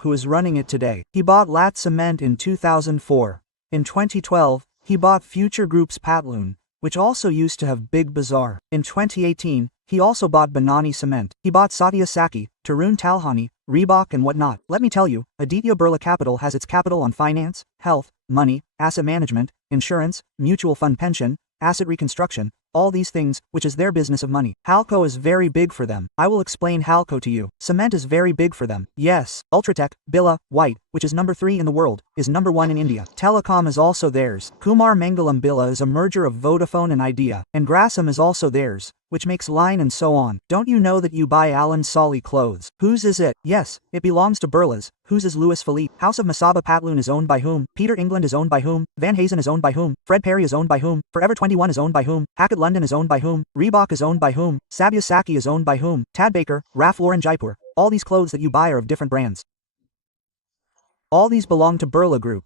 who is running it today. He bought Lat Cement in 2004. In 2012, he bought Future Group's Patloon, which also used to have Big Bazaar. In 2018, he also bought Banani Cement. He bought Satya Saki, Tarun Talhani, Reebok and whatnot. Let me tell you, Aditya Birla Capital has its capital on finance, health, money, asset management, insurance, mutual fund pension, asset reconstruction, all these things, which is their business of money. Halco is very big for them. I will explain Halco to you. Cement is very big for them. Yes, Ultratech, Birla, White, which is number 3 in the world, is number 1 in India. Telecom is also theirs. Kumar Mangalam Birla is a merger of Vodafone and Idea. And Grasim is also theirs, which makes Line and so on. Don't you know that you buy Alan Solly clothes? Whose is it? Yes, it belongs to Birla's. Whose is Louis Philippe? House of Masaba Patloon is owned by whom? Peter England is owned by whom? Van Hazen is owned by whom? Fred Perry is owned by whom? Forever 21 is owned by whom? Hackett London is owned by whom? Reebok is owned by whom? Sabya Saki is owned by whom? Tad Baker, Ralph Lauren Jaipur. All these clothes that you buy are of different brands. All these belong to Birla Group.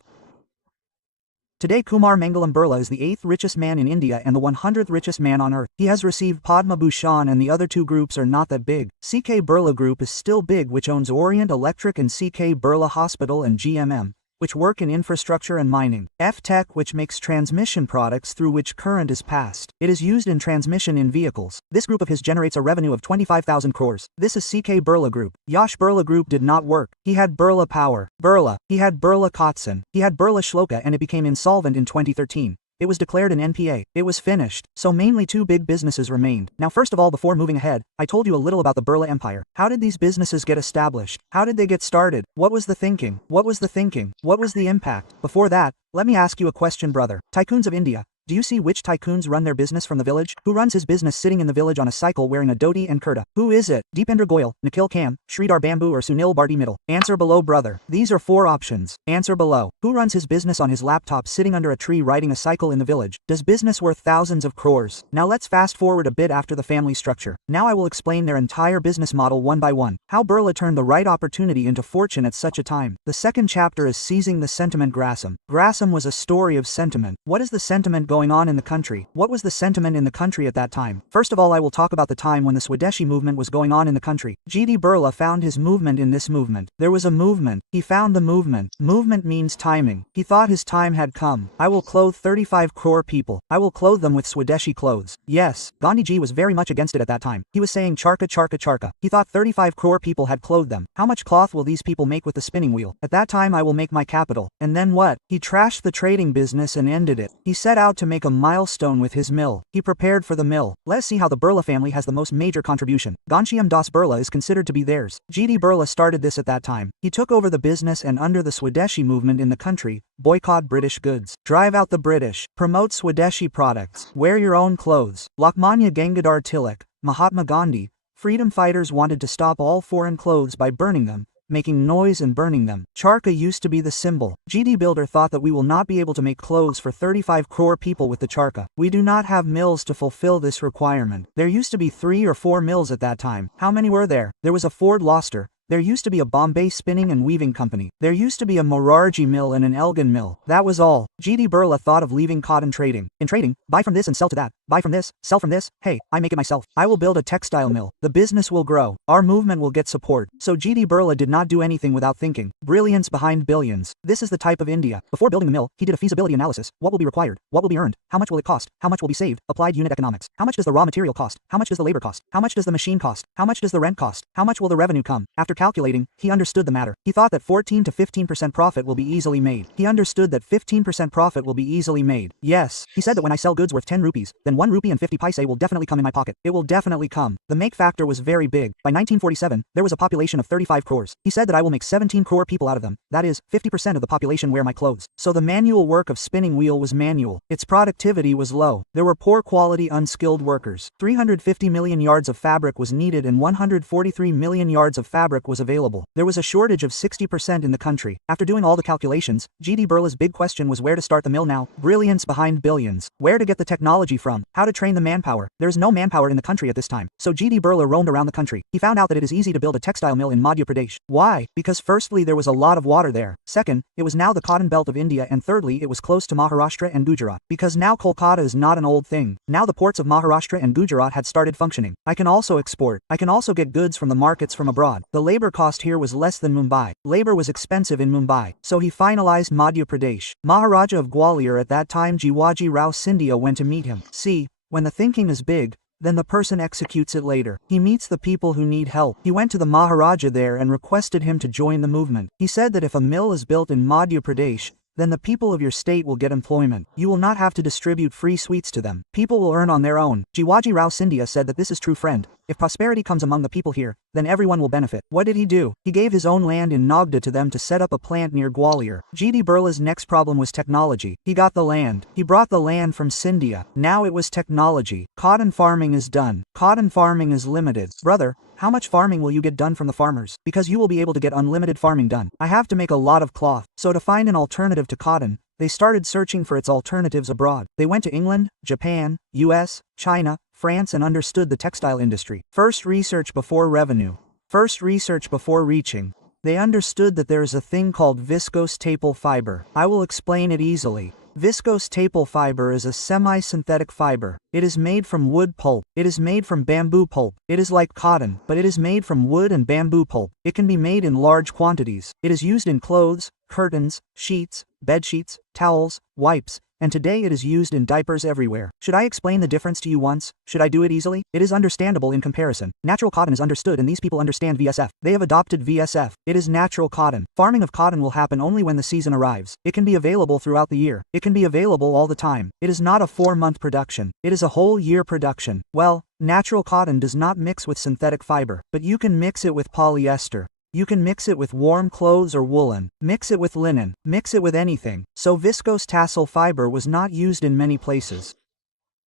Today Kumar Mangalam Birla is the 8th richest man in India and the 100th richest man on earth. He has received Padma Bhushan and the other two groups are not that big. CK Birla Group is still big, which owns Orient Electric and CK Birla Hospital and GMM, which work in infrastructure and mining. F-Tech, which makes transmission products through which current is passed. It is used in transmission in vehicles. This group of his generates a revenue of 25,000 crores. This is CK Birla Group. Yash Birla Group did not work. He had Birla Power. Birla. He had Birla Kotson. He had Birla Shloka and it became insolvent in 2013. It was declared an NPA. It was finished. So mainly two big businesses remained. Now first of all, before moving ahead, I told you a little about the Birla Empire. How did these businesses get established? How did they get started? What was the thinking? What was the thinking? What was the impact? Before that, let me ask you a question, brother. Tycoons of India. Do you see which tycoons run their business from the village? Who runs his business sitting in the village on a cycle wearing a dhoti and kurta? Who is it? Deependra Goyal, Nikhil Kam, Sridhar Bambu or Sunil Bharti Mittal? Answer below, brother. These are 4 options. Answer below. Who runs his business on his laptop sitting under a tree riding a cycle in the village? Does business worth thousands of crores? Now let's fast forward a bit after the family structure. Now I will explain their entire business model one by one. How Birla turned the right opportunity into fortune at such a time. The second chapter is seizing the sentiment Grasim. Grasim was a story of sentiment. What is the sentiment going on in the country? What was the sentiment in the country at that time? First of all, I will talk about the time when the Swadeshi movement was going on in the country. G.D. Birla found his movement in this movement. There was a movement. He found the movement. Movement means timing. He thought his time had come. I will clothe 35 crore people. I will clothe them with Swadeshi clothes. Yes, Gandhiji was very much against it at that time. He was saying charka charka charka. He thought 35 crore people had clothed them. How much cloth will these people make with the spinning wheel? At that time I will make my capital. And then what? He trashed the trading business and ended it. He set out to make a milestone with his mill. He prepared for the mill. Let's see how the Birla family has the most major contribution. Ghanshyam Das Birla is considered to be theirs. G.D. Birla started this at that time. He took over the business and under the Swadeshi movement in the country, boycott British goods. Drive out the British. Promote Swadeshi products. Wear your own clothes. Lokmanya Gangadhar Tilak, Mahatma Gandhi, freedom fighters wanted to stop all foreign clothes by burning them, making noise and burning them. Charka used to be the symbol. G.D. Builder thought that we will not be able to make clothes for 35 crore people with the charka. We do not have mills to fulfill this requirement. There used to be 3 or 4 mills at that time. How many were there? There was a Ford Loster. There used to be a Bombay Spinning and Weaving Company. There used to be a Morarji Mill and an Elgin Mill. That was all. G.D. Birla thought of leaving cotton trading. In trading, buy from this and sell to that. Buy from this, sell from this. Hey, I make it myself. I will build a textile mill. The business will grow. Our movement will get support. So G.D. Birla did not do anything without thinking. Brilliance behind billions. This is the type of India. Before building the mill, he did a feasibility analysis. What will be required? What will be earned? How much will it cost? How much will be saved? Applied unit economics. How much does the raw material cost? How much does the labor cost? How much does the machine cost? How much does the rent cost? How much will the revenue come? After calculating, he understood the matter. He thought that 14 to 15% profit will be easily made. He understood that 15% profit will be easily made. Yes, he said that when I sell goods worth 10 rupees, then 1 rupee and 50 paise will definitely come in my pocket. It will definitely come. The make factor was very big. By 1947, there was a population of 35 crores. He said that I will make 17 crore people out of them. That is, 50% of the population wear my clothes. So the manual work of spinning wheel was manual. Its productivity was low. There were poor quality unskilled workers. 350 million yards of fabric was needed and 143 million yards of fabric was available. There was a shortage of 60% in the country. After doing all the calculations, G.D. Birla's big question was where to start the mill now. Brilliance behind billions. Where to get the technology from. How to train the manpower. There is no manpower in the country at this time. So G.D. Birla roamed around the country. He found out that it is easy to build a textile mill in Madhya Pradesh. Why? Because firstly there was a lot of water there. Second, it was now the cotton belt of India and thirdly it was close to Maharashtra and Gujarat. Because now Kolkata is not an old thing. Now the ports of Maharashtra and Gujarat had started functioning. I can also export. I can also get goods from the markets from abroad. The labor cost here was less than Mumbai. Labor was expensive in Mumbai, so he finalized Madhya Pradesh. Maharaja of Gwalior at that time Jiwaji Rao Scindia went to meet him. See, when the thinking is big, then the person executes it later. He meets the people who need help. He went to the Maharaja there and requested him to join the movement. He said that if a mill is built in Madhya Pradesh, then the people of your state will get employment. You will not have to distribute free sweets to them. People will earn on their own. Jiwaji Rao Scindia said that this is true, friend. If prosperity comes among the people here, then everyone will benefit. What did he do? He gave his own land in Nagda to them to set up a plant near Gwalior. G.D. Birla's next problem was technology. He got the land. He brought the land from Scindia. Now it was technology. Cotton farming is done. Cotton farming is limited. Brother, how much farming will you get done from the farmers? Because you will be able to get unlimited farming done. I have to make a lot of cloth. So to find an alternative to cotton, they started searching for its alternatives abroad. They went to England, Japan, US, China, France and understood the textile industry. First research before revenue. First research before reaching. They understood that there is a thing called viscose staple fiber. I will explain it easily. Viscose staple fiber is a semi-synthetic fiber. It is made from wood pulp. It is made from bamboo pulp. It is like cotton, but it is made from wood and bamboo pulp. It can be made in large quantities. It is used in clothes, curtains, sheets, bed sheets, towels, wipes, and today it is used in diapers everywhere. Should I explain the difference to you once? Should I do it easily? It is understandable in comparison. Natural cotton is understood and these people understand VSF. They have adopted VSF. It is natural cotton. Farming of cotton will happen only when the season arrives. It can be available throughout the year. It can be available all the time. It is not a 4-month production. It is a whole year production. Well, natural cotton does not mix with synthetic fiber, but you can mix it with polyester. You can mix it with warm clothes or woolen, mix it with linen, mix it with anything. So viscose tassel fiber was not used in many places.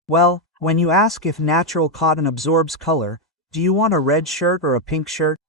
Well, when you ask if natural cotton absorbs color, do you want a red shirt or a pink shirt?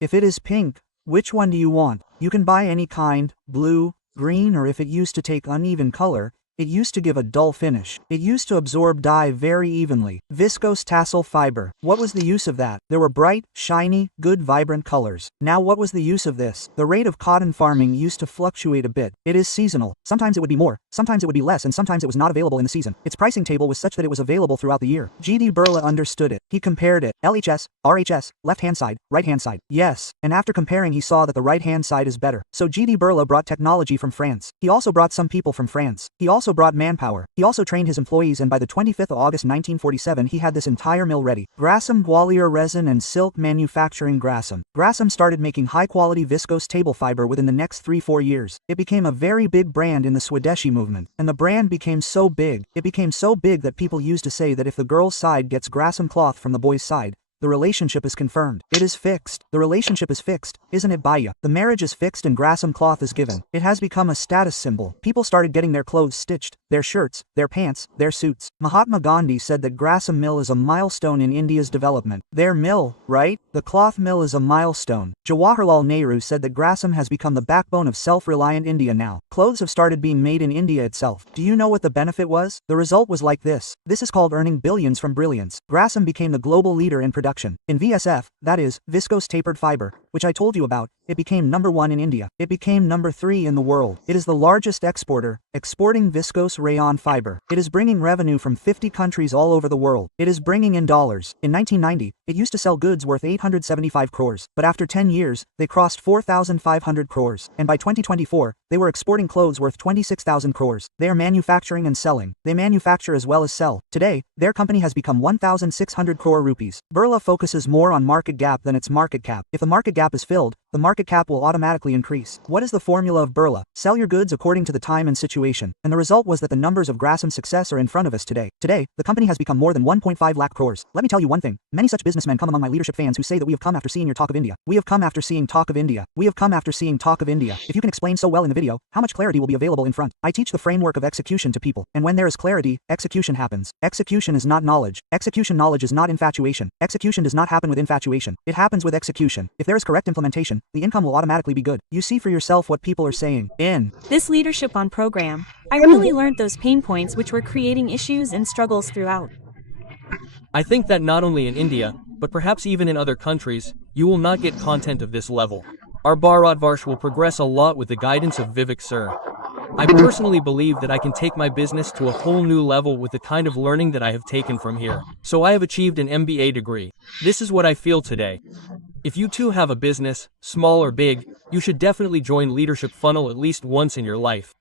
If it is pink, which one do you want? You can buy any kind, blue, green, or if it used to take uneven color, it used to give a dull finish. It used to absorb dye very evenly. Viscose tassel fiber. What was the use of that? There were bright, shiny, good vibrant colors. Now what was the use of this? The rate of cotton farming used to fluctuate a bit. It is seasonal. Sometimes it would be more, sometimes it would be less, and sometimes it was not available in the season. Its pricing table was such that it was available throughout the year. G.D. Birla understood it. He compared it. LHS, RHS, left-hand side, right-hand side. Yes, and after comparing he saw that the right-hand side is better. So G.D. Birla brought technology from France. He also brought some people from France. He also brought manpower. He also trained his employees and by the 25th of August 1947 he had this entire mill ready. Grasim Gwalior Resin and Silk Manufacturing. Grasim started making high-quality viscose table fiber within the next 3-4 years. It became a very big brand in the Swadeshi movement. And the brand became so big. It became so big that people used to say that if the girl's side gets Grasim cloth from the boy's side, the relationship is confirmed. It is fixed. The relationship is fixed, isn't it, Baya? The marriage is fixed and Grasim cloth is given. It has become a status symbol. People started getting their clothes stitched, their shirts, their pants, their suits. Mahatma Gandhi said that Grasim mill is a milestone in India's development. Their mill, right? The cloth mill is a milestone. Jawaharlal Nehru said that Grasim has become the backbone of self-reliant India now. Clothes have started being made in India itself. Do you know what the benefit was? The result was like this. This is called earning billions from brilliance. Grasim became the global leader in production. In VSF, that is, viscose tapered fiber, which I told you about, it became number 1 in India. It became number 3 in the world. It is the largest exporter, exporting viscose rayon fiber. It is bringing revenue from 50 countries all over the world. It is bringing in dollars. In 1990, it used to sell goods worth 875 crores, but after 10 years, they crossed 4,500 crores. And by 2024, they were exporting clothes worth 26,000 crores. They are manufacturing and selling. They manufacture as well as sell. Today, their company has become 1,600 crore rupees. Birla focuses more on market gap than its market cap. If the market gap is filled, the market cap will automatically increase. What is the formula of Birla? Sell your goods according to the time and situation. And the result was that the numbers of Grasim's success are in front of us today. Today, the company has become more than 1.5 lakh crores. Let me tell you one thing. Many such businessmen come among my leadership fans who say that we have come after seeing your talk of India. We have come after seeing talk of India. We have come after seeing talk of India. If you can explain so well in the video, how much clarity will be available in front? I teach the framework of execution to people. And when there is clarity, execution happens. Execution is not knowledge. Execution knowledge is not infatuation. Execution does not happen with infatuation. It happens with execution. If there is correct implementation, the income will automatically be good. You see for yourself what people are saying. In this leadership on program, I really learned those pain points which were creating issues and struggles throughout. I think that not only in India, but perhaps even in other countries, you will not get content of this level. Our Bharatvarsh will progress a lot with the guidance of Vivek sir. I personally believe that I can take my business to a whole new level with the kind of learning that I have taken from here. So I have achieved an MBA degree. This is what I feel today. If you too have a business, small or big, you should definitely join Leadership Funnel at least once in your life.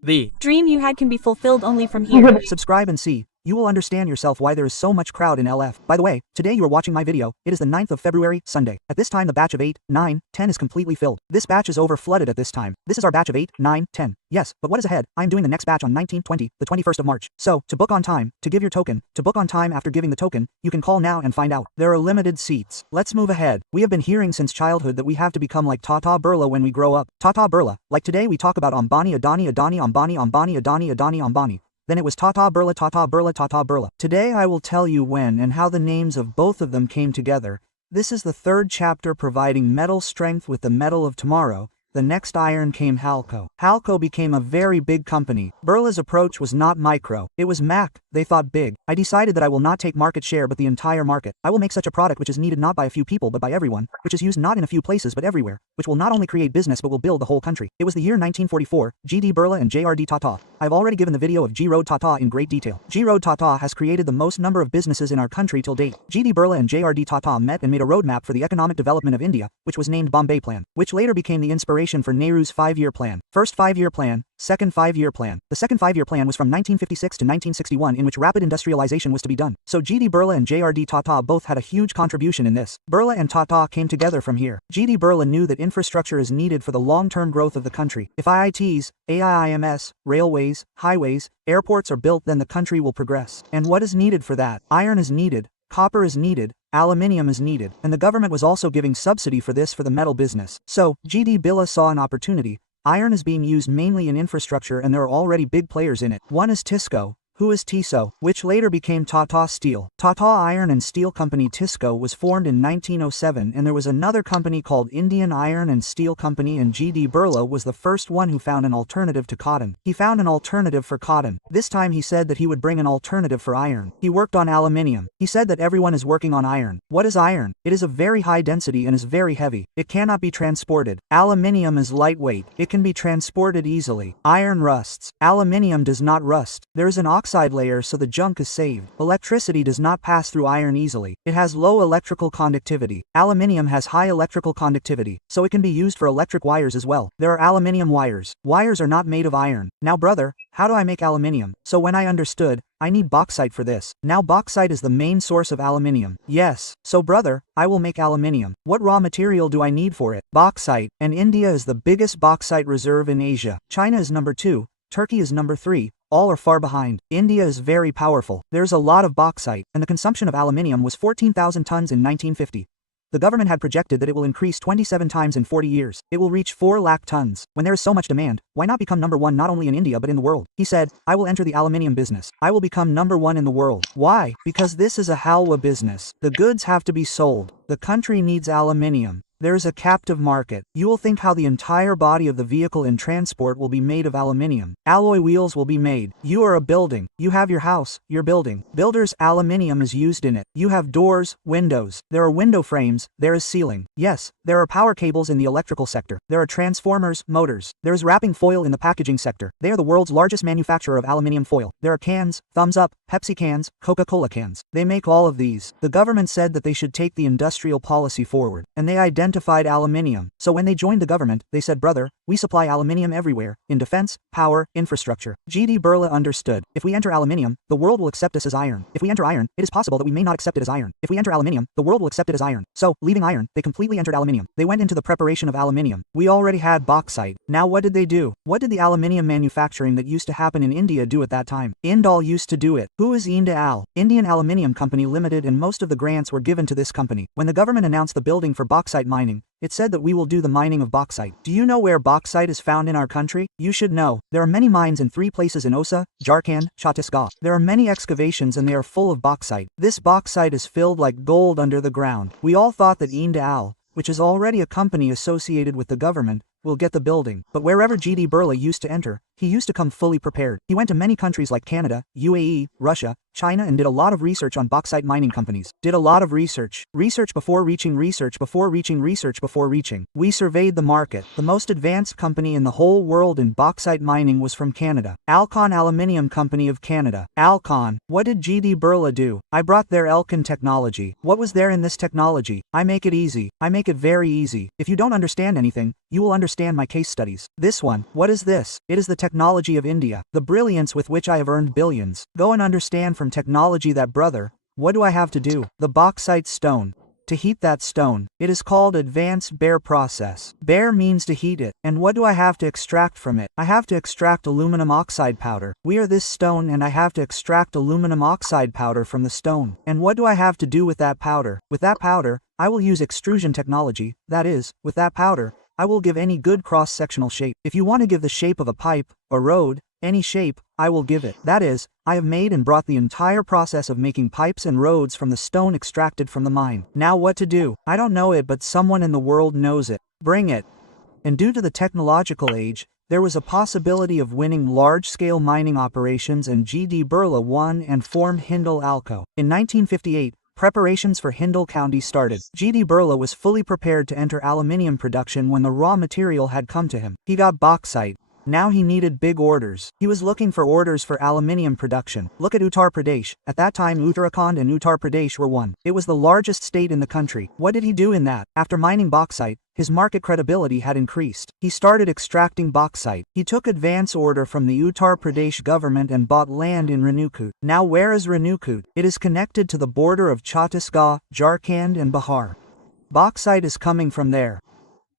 The dream you had can be fulfilled only from here. Subscribe and see. You will understand yourself why there is so much crowd in LF. By the way, today you are watching my video. It is the 9th of February, Sunday. At this time the batch of 8, 9, 10 is completely filled. This batch is over flooded at this time. This is our batch of 8, 9, 10. Yes, but what is ahead? I am doing the next batch on 19, 20, the 21st of March. So, to book on time, to give your token, to book on time after giving the token, you can call now and find out. There are limited seats. Let's move ahead. We have been hearing since childhood that we have to become like Tata Birla when we grow up. Tata Birla. Like today we talk about Ambani, Adani, Ambani, Adani, Ambani. Then it was Tata Birla, Tata Birla, Tata Birla. Today I will tell you when and how the names of both of them came together. This is the third chapter providing metal strength with the metal of tomorrow. The next iron came Halco. Halco became a very big company. Birla's approach was not micro, it was Mac. They thought big. I decided that I will not take market share but the entire market. I will make such a product which is needed not by a few people but by everyone, which is used not in a few places but everywhere, which will not only create business but will build the whole country. It was the year 1944, G.D. Birla and J.R.D. Tata. I've already given the video of G. Road Tata in great detail. G. Road Tata has created the most number of businesses in our country till date. G.D. Birla and J.R.D. Tata met and made a roadmap for the economic development of India, which was named Bombay Plan, which later became the inspiration for Nehru's 5-year plan. First 5-year plan, second 5-year plan. The second 5-year plan was from 1956 to 1961 in which rapid industrialization was to be done. So G.D. Birla and J.R.D. Tata both had a huge contribution in this. Birla and Tata came together from here. G.D. Birla knew that infrastructure is needed for the long-term growth of the country. If IITs, AIIMS, railways, highways, airports are built then the country will progress. And what is needed for that? Iron is needed, copper is needed, aluminium is needed, and the government was also giving subsidy for this for the metal business. So, G.D. Birla saw an opportunity. Iron is being used mainly in infrastructure and there are already big players in it. One is Tisco, who is TISO, which later became Tata Steel. Tata Iron and Steel Company Tisco was formed in 1907 and there was another company called Indian Iron and Steel Company and G.D. Birla was the first one who found an alternative to cotton. He found an alternative for cotton. This time he said that he would bring an alternative for iron. He worked on aluminium. He said that everyone is working on iron. What is iron? It is of very high density and is very heavy. It cannot be transported. Aluminium is lightweight. It can be transported easily. Iron rusts. Aluminium does not rust. There is an oxide layer so the junk is saved. Electricity does not pass through iron easily. It has low electrical conductivity. Aluminium has high electrical conductivity, so it can be used for electric wires as well. There are aluminium wires. Wires are not made of iron. Now brother, how do I make aluminium? So when I understood, I need bauxite for this. Now bauxite is the main source of aluminium. Yes. So brother, I will make aluminium. What raw material do I need for it? Bauxite. And India is the biggest bauxite reserve in Asia. China is number 2. Turkey is number 3. All are far behind. India is very powerful. There's a lot of bauxite, and the consumption of aluminium was 14,000 tons in 1950. The government had projected that it will increase 27 times in 40 years. It will reach 4 lakh tons. When there is so much demand, why not become number 1 not only in India but in the world? He said, I will enter the aluminium business. I will become number 1 in the world. Why? Because this is a halwa business. The goods have to be sold. The country needs aluminium. There is a captive market. You will think how the entire body of the vehicle in transport will be made of aluminium. Alloy wheels will be made. You are a building. You have your house, your building. Builders' aluminium is used in it. You have doors, windows. There are window frames. There is ceiling. Yes, there are power cables in the electrical sector. There are transformers, motors. There is wrapping foil in the packaging sector. They are the world's largest manufacturer of aluminium foil. There are cans, Thumbs Up, Pepsi cans, Coca-Cola cans. They make all of these. The government said that they should take the industrial policy forward, and they identified aluminium. So when they joined the government, they said, brother, we supply aluminium everywhere, in defense, power, infrastructure. G.D. Birla understood. If we enter aluminium, the world will accept us as iron. If we enter iron, it is possible that we may not accept it as iron. If we enter aluminium, the world will accept it as iron. So, leaving iron, they completely entered aluminium. They went into the preparation of aluminium. We already had bauxite. Now what did they do? What did the aluminium manufacturing that used to happen in India do at that time? Indal used to do it. Who is Indal? Indian Aluminium Company Limited, and most of the grants were given to this company. When the government announced the building for bauxite mining, it said that we will do the mining of bauxite. Do you know where bauxite is found in our country? You should know. There are many mines in 3 places in Osa, Jharkhand, Chhattisgarh. There are many excavations and they are full of bauxite. This bauxite is filled like gold under the ground. We all thought that Indal, which is already a company associated with the government, will get the building. But wherever G.D. Birla used to enter, he used to come fully prepared. He went to many countries like Canada, UAE, Russia, China and did a lot of research on bauxite mining companies. Did a lot of research. Research before reaching, research before reaching, research before reaching. We surveyed the market. The most advanced company in the whole world in bauxite mining was from Canada. Alcon Aluminium Company of Canada. Alcon. What did GD Birla do? I brought their Elkin technology. What was there in this technology? I make it easy. I make it very easy. If you don't understand anything, you will understand my case studies. This one. What is this? It is the technology of India. The brilliance with which I have earned billions. Go and understand from technology that, brother. What do I have to do? The bauxite stone. To heat that stone. It is called advanced bare process. Bare means to heat it. And what do I have to extract from it? I have to extract aluminum oxide powder. We are this stone and I have to extract aluminum oxide powder from the stone. And what do I have to do with that powder? With that powder, I will use extrusion technology. That is, with that powder, I will give any good cross-sectional shape. If you want to give the shape of a pipe, a road, any shape, I will give it. That is, I have made and brought the entire process of making pipes and roads from the stone extracted from the mine. Now what to do? I don't know it, but someone in the world knows it. Bring it. And due to the technological age, there was a possibility of winning large-scale mining operations and GD Birla won and formed Hindal Alco. In 1958, preparations for Hindal County started. GD Birla was fully prepared to enter aluminium production when the raw material had come to him. He got bauxite. Now he needed big orders. He was looking for orders for aluminium production. Look at Uttar Pradesh. At that time Uttarakhand and Uttar Pradesh were one. It was the largest state in the country. What did he do in that? After mining bauxite, his market credibility had increased. He started extracting bauxite. He took advance order from the Uttar Pradesh government and bought land in Renukut. Now where is Renukut? It is connected to the border of Chhattisgarh, Jharkhand and Bihar. Bauxite is coming from there.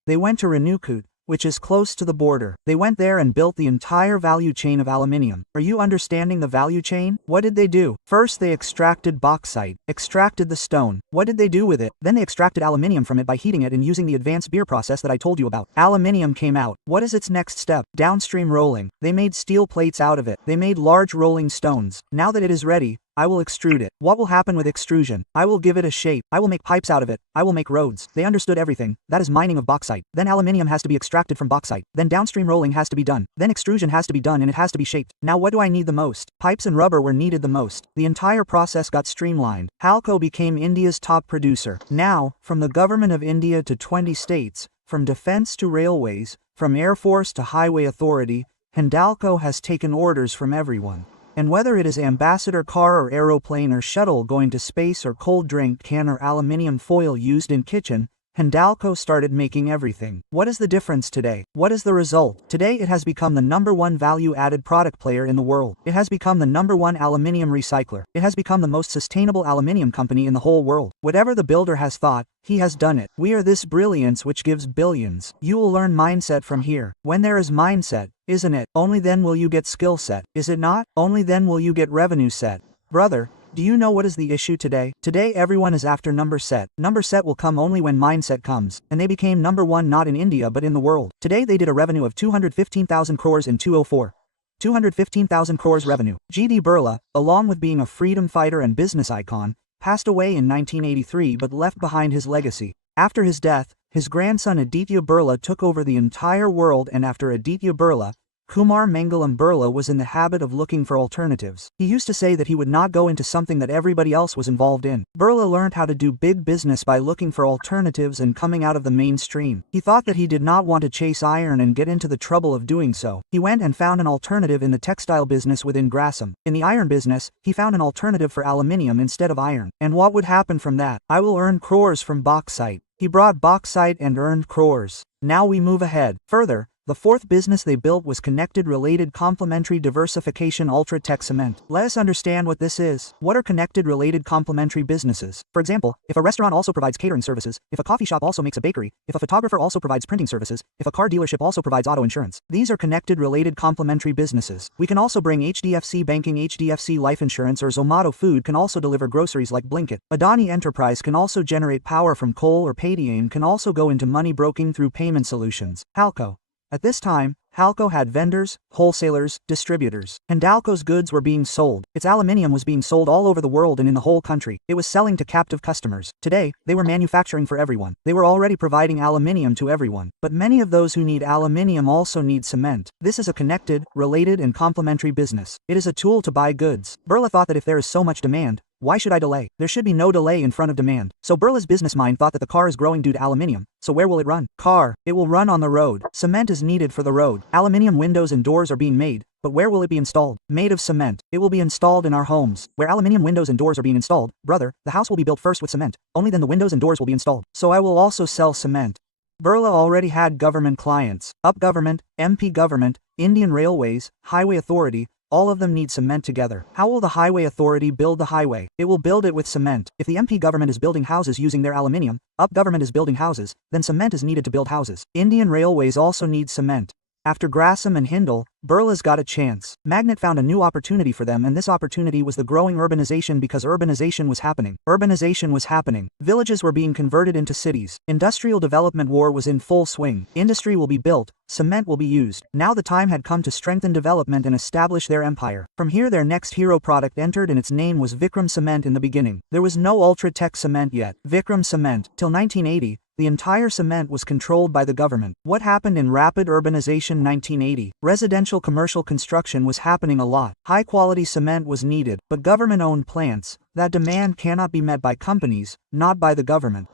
They went to Renukut, which is close to the border. They went there and built the entire value chain of aluminium. Are you understanding the value chain? What did they do? First they extracted bauxite, extracted the stone. What did they do with it? Then they extracted aluminium from it by heating it and using the advanced beer process that I told you about. Aluminium came out. What is its next step? Downstream rolling. They made steel plates out of it. They made large rolling stones. Now that it is ready, I will extrude it. What will happen with extrusion? I will give it a shape. I will make pipes out of it. I will make roads. They understood everything. That is mining of bauxite. Then aluminium has to be extracted from bauxite. Then downstream rolling has to be done. Then extrusion has to be done and it has to be shaped. Now what do I need the most? Pipes and rubber were needed the most. The entire process got streamlined. Halco became India's top producer. Now, from the government of India to 20 states, from defense to railways, from Air Force to Highway Authority, Hindalco has taken orders from everyone. And whether it is ambassador car or aeroplane or shuttle going to space or cold drink can or aluminium foil used in kitchen, Hindalco started making everything. What is the difference today? What is the result? Today it has become the #1 value-added product player in the world. It has become the #1 aluminium recycler. It has become the most sustainable aluminium company in the whole world. Whatever the builder has thought, he has done it. We are this brilliance which gives billions. You will learn mindset from here. When there is mindset, isn't it? Only then will you get skill set. Is it not? Only then will you get revenue set. Brother, do you know what is the issue today? Today everyone is after number set. Number set will come only when mindset comes. And they became #1 not in India but in the world. Today they did a revenue of 215,000 crores in 2004. 215,000 crores revenue. GD Birla, along with being a freedom fighter and business icon, passed away in 1983 but left behind his legacy. After his death, his grandson Aditya Birla took over the entire world and after Aditya Birla, Kumar Mangalam Birla was in the habit of looking for alternatives. He used to say that he would not go into something that everybody else was involved in. Birla learned how to do big business by looking for alternatives and coming out of the mainstream. He thought that he did not want to chase iron and get into the trouble of doing so. He went and found an alternative in the textile business within Grassam. In the iron business, he found an alternative for aluminium instead of iron. And what would happen from that? I will earn crores from bauxite. He brought bauxite and earned crores. Now we move ahead. Further, the fourth business they built was connected related complementary diversification ultra tech cement. Let us understand what this is. What are connected related complementary businesses? For example, if a restaurant also provides catering services, if a coffee shop also makes a bakery, if a photographer also provides printing services, if a car dealership also provides auto insurance. These are connected related complementary businesses. We can also bring HDFC Banking, HDFC Life Insurance or Zomato Food can also deliver groceries like Blinkit. Adani Enterprise can also generate power from coal or Paytm can also go into money broking through payment solutions. Halco. At this time, Halco had vendors, wholesalers, distributors. Hindalco's goods were being sold. Its aluminium was being sold all over the world and in the whole country. It was selling to captive customers. Today, they were manufacturing for everyone. They were already providing aluminium to everyone. But many of those who need aluminium also need cement. This is a connected, related, and complementary business. It is a tool to buy goods. Birla thought that if there is so much demand, why should I delay? There should be no delay in front of demand. So Birla's business mind thought that the car is growing due to aluminium. So where will it run? Car. It will run on the road. Cement is needed for the road. Aluminium windows and doors are being made. But where will it be installed? Made of cement. It will be installed in our homes. Where aluminium windows and doors are being installed, brother, the house will be built first with cement. Only then the windows and doors will be installed. So I will also sell cement. Birla already had government clients. Up government, MP government, Indian Railways, Highway Authority, all of them need cement together. How will the Highway Authority build the highway? It will build it with cement. If the MP government is building houses using their aluminium, Up government is building houses, then cement is needed to build houses. Indian Railways also need cement. After Grassam and Hindal, Birla's got a chance. Magnet found a new opportunity for them, and this opportunity was the growing urbanization, because urbanization was happening. Urbanization was happening. Villages were being converted into cities. Industrial development war was in full swing. Industry will be built. Cement will be used. Now the time had come to strengthen development and establish their empire. From here their next hero product entered, and its name was Vikram Cement in the beginning. There was no Ultra-Tech Cement yet. Vikram Cement. Till 1980, the entire cement was controlled by the government. What happened in rapid urbanization 1980? Residential commercial construction was happening a lot. High-quality cement was needed, but government-owned plants, that demand cannot be met by companies, not by the government.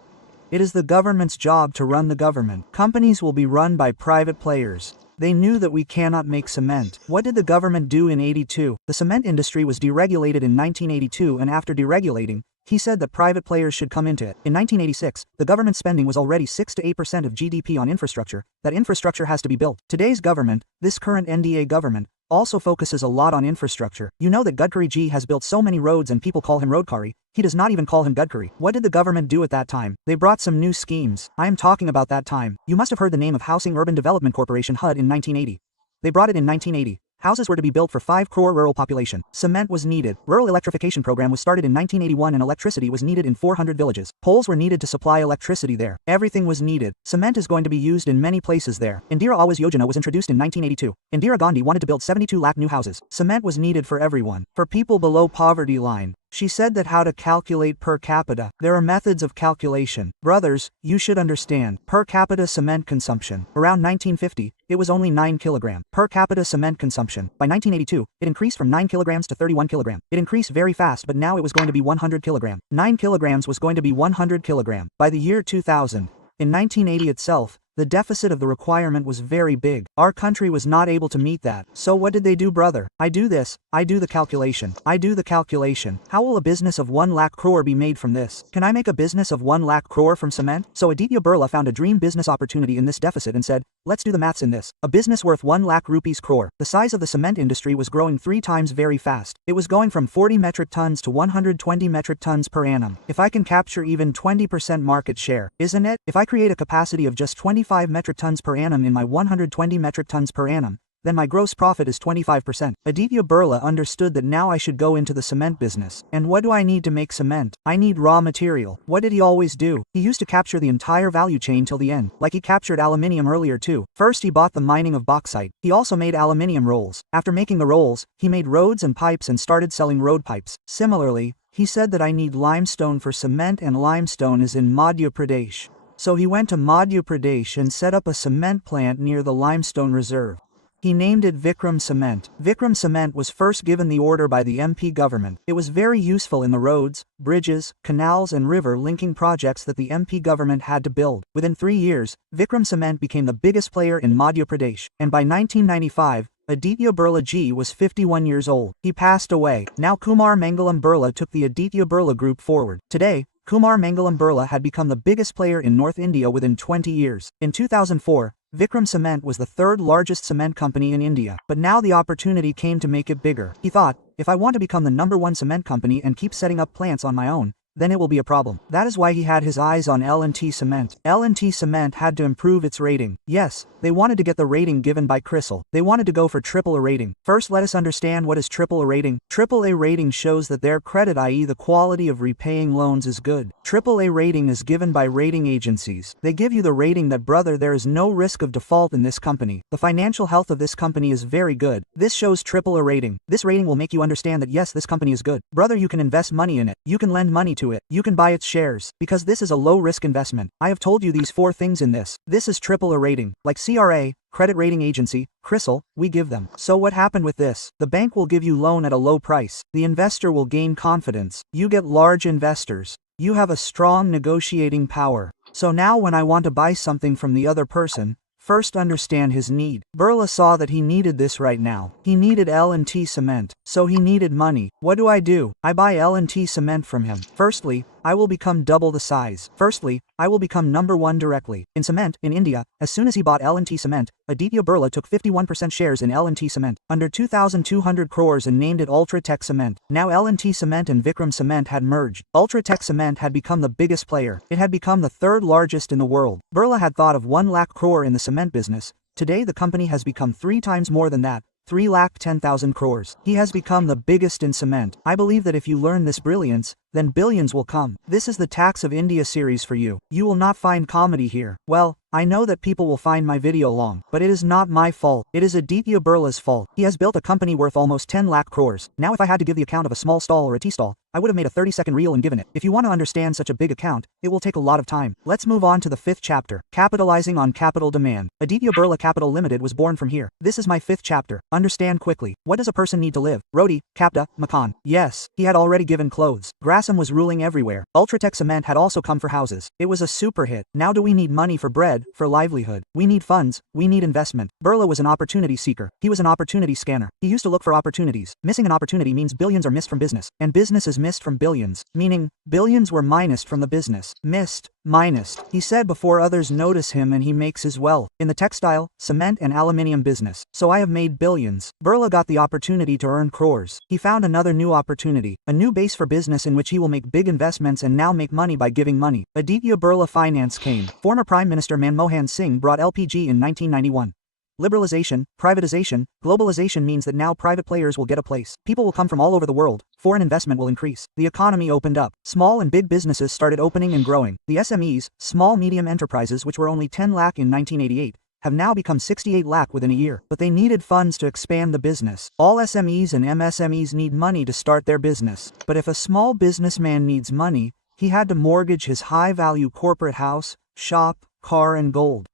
It is the government's job to run the government. Companies will be run by private players. They knew that we cannot make cement. What did the government do in 82? The cement industry was deregulated in 1982, and after deregulating, he said that private players should come into it. In 1986, the government spending was already 6 to 8% of GDP on infrastructure. That infrastructure has to be built. Today's government, this current NDA government, also focuses a lot on infrastructure. You know that Gadkari ji has built so many roads and people call him Roadkari. He does not even call him Gadkari. What did the government do at that time? They brought some new schemes. I am talking about that time. You must have heard the name of Housing Urban Development Corporation HUD in 1980. They brought it in 1980. Houses were to be built for 5 crore rural population. Cement was needed. Rural electrification program was started in 1981, and electricity was needed in 400 villages. Poles were needed to supply electricity there. Everything was needed. Cement is going to be used in many places there. Indira Awas Yojana was introduced in 1982. Indira Gandhi wanted to build 72 lakh new houses. Cement was needed for everyone. For people below poverty line. She said that how to calculate per capita. There are methods of calculation. Brothers, you should understand. Per capita cement consumption. Around 1950, it was only 9 kilogram. Per capita cement consumption. By 1982, it increased from 9 kilograms to 31 kilogram. It increased very fast, but now it was going to be 100 kilogram. 9 kilograms was going to be 100 kilogram. By the year 2000, in 1980 itself, the deficit of the requirement was very big. Our country was not able to meet that. So what did they do, brother? I do this. I do the calculation. I do the calculation. How will a business of 1 lakh crore be made from this? Can I make a business of 1 lakh crore from cement? So Aditya Birla found a dream business opportunity in this deficit and said, let's do the maths in this. A business worth 1 lakh rupees crore. The size of the cement industry was growing 3 times very fast. It was going from 40 metric tons to 120 metric tons per annum. If I can capture even 20% market share, isn't it? If I create a capacity of just 25 metric tons per annum in my 120 metric tons per annum, then my gross profit is 25%. Aditya Birla understood that now I should go into the cement business. And what do I need to make cement? I need raw material. What did he always do? He used to capture the entire value chain till the end, like he captured aluminium earlier too. First he bought the mining of bauxite. He also made aluminium rolls. After making the rolls, he made roads and pipes and started selling road pipes. Similarly, he said that I need limestone for cement, and limestone is in Madhya Pradesh. So he went to Madhya Pradesh and set up a cement plant near the limestone reserve. He named it Vikram Cement. Vikram Cement was first given the order by the MP government. It was very useful in the roads, bridges, canals and river linking projects that the MP government had to build. Within 3 years, Vikram Cement became the biggest player in Madhya Pradesh, and by 1995, Aditya Birla ji was 51 years old. He passed away. Now Kumar Mangalam Birla took the Aditya Birla Group forward. Today, Kumar Mangalam Birla had become the biggest player in North India within 20 years. In 2004, Vikram Cement was the 3rd largest cement company in India. But now the opportunity came to make it bigger. He thought, if I want to become the #1 cement company and keep setting up plants on my own, then it will be a problem. That is why he had his eyes on L&T Cement. L&T Cement had to improve its rating. Yes, they wanted to get the rating given by CRISIL. They wanted to go for AAA rating. First, let us understand what is AAA rating. AAA rating shows that their credit, i.e. the quality of repaying loans, is good. AAA rating is given by rating agencies. They give you the rating that, brother, there is no risk of default in this company. The financial health of this company is very good. This shows AAA rating. This rating will make you understand that yes, this company is good. Brother, you can invest money in it. You can lend money to it. You can buy its shares. Because this is a low-risk investment. I have told you these 4 things in this. This is AAA rating. Like CRA, credit rating agency, CRISIL, we give them. So what happened with this? The bank will give you loan at a low price. The investor will gain confidence. You get large investors. You have a strong negotiating power. So now when I want to buy something from the other person, first understand his need. Birla saw that he needed this right now. He needed L&T Cement. So he needed money. What do? I buy L&T Cement from him. Firstly, I will become double the size. Firstly, I will become number 1 directly. In cement, in India, as soon as he bought L&T Cement, Aditya Birla took 51% shares in L&T Cement, under 2,200 crores, and named it Ultratech Cement. Now L&T Cement and Vikram Cement had merged. Ultratech Cement had become the biggest player. It had become the 3rd largest in the world. Birla had thought of 1 lakh crore in the cement business. Today the company has become 3 times more than that. 3,10,000 crores. He has become the biggest in cement. I believe that if you learn this brilliance, then billions will come. This is the Tax of India series for you. You will not find comedy here. Well, I know that people will find my video long, but it is not my fault. It is Aditya Birla's fault. He has built a company worth almost 10 lakh crores. Now if I had to give the account of a small stall or a tea stall, I would have made a 30-second reel and given it. If you want to understand such a big account, it will take a lot of time. Let's move on to the 5th chapter. Capitalizing on capital demand. Aditya Birla Capital Limited was born from here. This is my 5th chapter. Understand quickly. What does a person need to live? Roti, kapda, makan. Yes, he had already given clothes. Grassam was ruling everywhere. Ultratech Cement had also come for houses. It was a super hit. Now do we need money for bread, for livelihood? We need funds, we need investment. Birla was an opportunity seeker. He was an opportunity scanner. He used to look for opportunities. Missing an opportunity means billions are missed from business. And business is missed from billions. Meaning, billions were minused from the business. Missed, minused. He said before others notice him and he makes his wealth. In the textile, cement and aluminium business. So I have made billions. Birla got the opportunity to earn crores. He found another new opportunity. A new base for business in which he will make big investments and now make money by giving money. Aditya Birla Finance came. Former Prime Minister Manmohan Singh brought LPG in 1991. Liberalization, privatization, globalization means that now private players will get a place. People will come from all over the world. Foreign investment will increase. The economy opened up. Small and big businesses started opening and growing. The SMEs, small medium enterprises, which were only 10 lakh in 1988, have now become 68 lakh within a year. But they needed funds to expand the business. All SMEs and MSMEs need money to start their business. But if a small businessman needs money, he had to mortgage his high-value corporate house, shop, car and gold.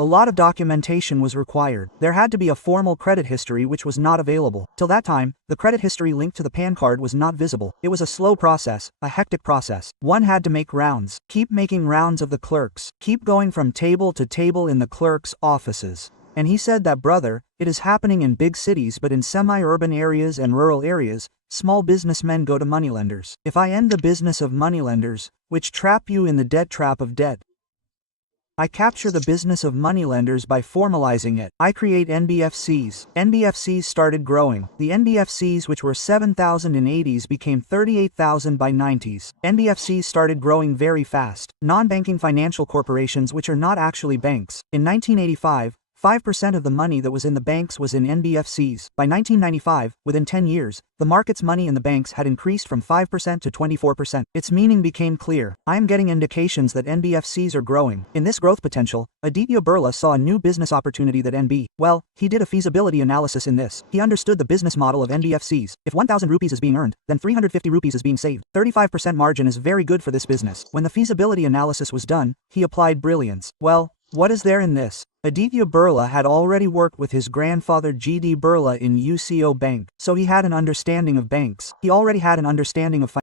A lot of documentation was required. There had to be a formal credit history which was not available. Till that time, the credit history linked to the PAN card was not visible. It was a slow process, a hectic process. One had to make rounds. Keep making rounds of the clerks. Keep going from table to table in the clerks' offices. And he said that, brother, it is happening in big cities, but in semi-urban areas and rural areas, small businessmen go to moneylenders. If I end the business of moneylenders, which trap you in the debt trap of debt, I capture the business of moneylenders by formalizing it. I create NBFCs. NBFCs started growing. The NBFCs, which were 7,000 in 80s, became 38,000 by 90s. NBFCs started growing very fast. Non-banking financial corporations, which are not actually banks. In 1985, 5% of the money that was in the banks was in NBFCs. By 1995, within 10 years, the market's money in the banks had increased from 5% to 24%. Its meaning became clear. I am getting indications that NBFCs are growing. In this growth potential, Aditya Birla saw a new business opportunity that he did a feasibility analysis in this. He understood the business model of NBFCs. If 1,000 rupees is being earned, then 350 rupees is being saved. 35% margin is very good for this business. When the feasibility analysis was done, he applied brilliance. Well, what is there in this? Aditya Birla had already worked with his grandfather G.D. Birla in UCO Bank, so he had an understanding of banks. He already had an understanding of